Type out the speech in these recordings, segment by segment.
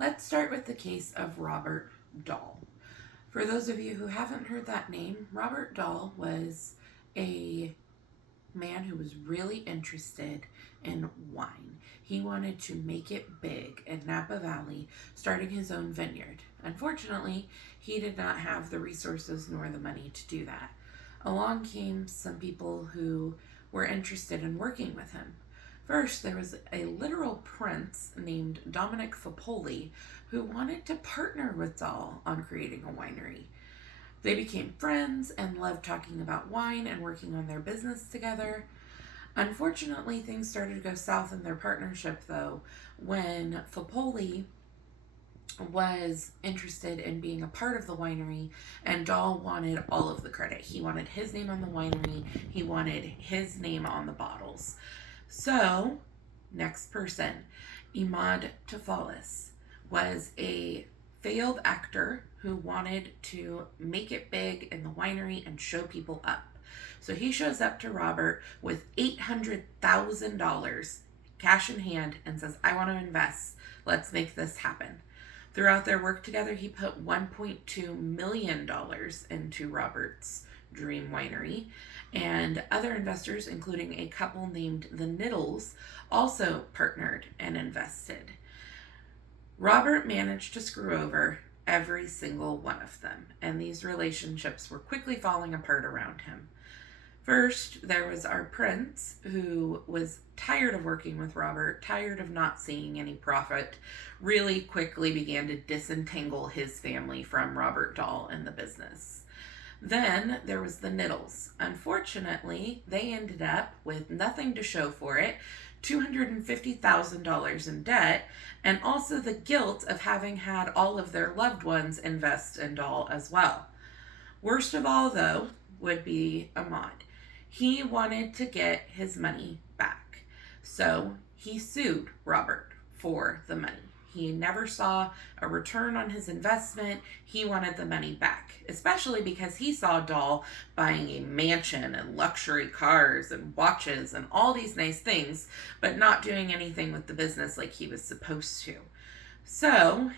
Let's start with the case of Robert Dahl. For those of you who haven't heard that name, Robert Dahl was a man who was really interested in wine. He wanted to make it big in Napa Valley, starting his own vineyard. Unfortunately, he did not have the resources nor the money to do that. Along came some people who were interested in working with him. First, there was a literal prince named Dominic Fapoli who wanted to partner with Dahl on creating a winery. They became friends and loved talking about wine and working on their business together. Unfortunately, things started to go south in their partnership, though, when Fapoli was interested in being a part of the winery, and Dahl wanted all of the credit. He wanted his name on the winery, he wanted his name on the bottles. So, next person, Imad Tafalis, was a failed actor who wanted to make it big in the winery and show people up. So he shows up to Robert with $800,000 cash in hand and says, I want to invest. Let's make this happen. Throughout their work together, he put $1.2 million into Robert's dream winery. And other investors, including a couple named the Niddles, also partnered and invested. Robert managed to screw over every single one of them, and these relationships were quickly falling apart around him. First, there was our prince, who was tired of working with Robert, tired of not seeing any profit, really quickly began to disentangle his family from Robert Dahl and the business. Then there was the Niddles. Unfortunately, they ended up with nothing to show for it, $250,000 in debt, and also the guilt of having had all of their loved ones invest in Dahl as well. Worst of all, though, would be Ahmad. He wanted to get his money back, so he sued Robert for the money. He never saw a return on his investment. He wanted the money back, especially because he saw Dahl buying a mansion and luxury cars and watches and all these nice things, but not doing anything with the business like he was supposed to. So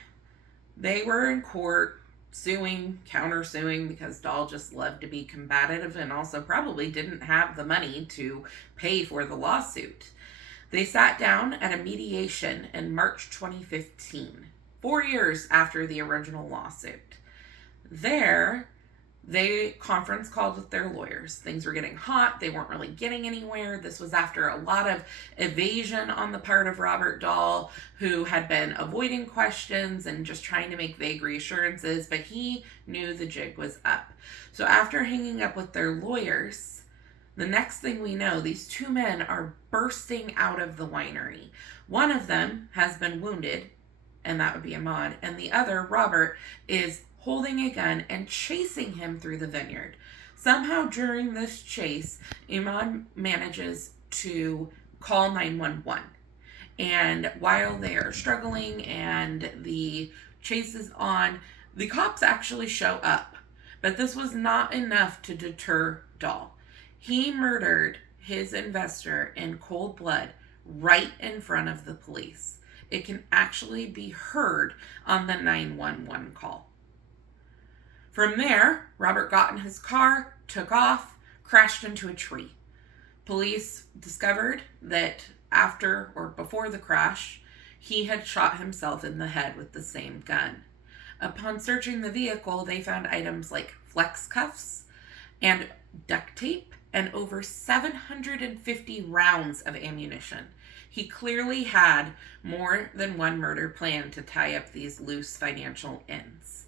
they were in court countersuing, because Dahl just loved to be combative and also probably didn't have the money to pay for the lawsuit. They sat down at a mediation in March 2015, 4 years after the original lawsuit. There, they conference called with their lawyers. Things were getting hot. They weren't really getting anywhere. This was after a lot of evasion on the part of Robert Dahl, who had been avoiding questions and just trying to make vague reassurances, but he knew the jig was up. So after hanging up with their lawyers, the next thing we know, these two men are bursting out of the winery. One of them has been wounded, and that would be Ahmad, and the other, Robert, is holding a gun and chasing him through the vineyard. Somehow during this chase, Ahmad manages to call 911. And while they are struggling and the chase is on, the cops actually show up. But this was not enough to deter Dahl. He murdered his investor in cold blood right in front of the police. It can actually be heard on the 911 call. From there, Robert got in his car, took off, crashed into a tree. Police discovered that after or before the crash, he had shot himself in the head with the same gun. Upon searching the vehicle, they found items like flex cuffs and duct tape and over 750 rounds of ammunition. He clearly had more than one murder planned to tie up these loose financial ends.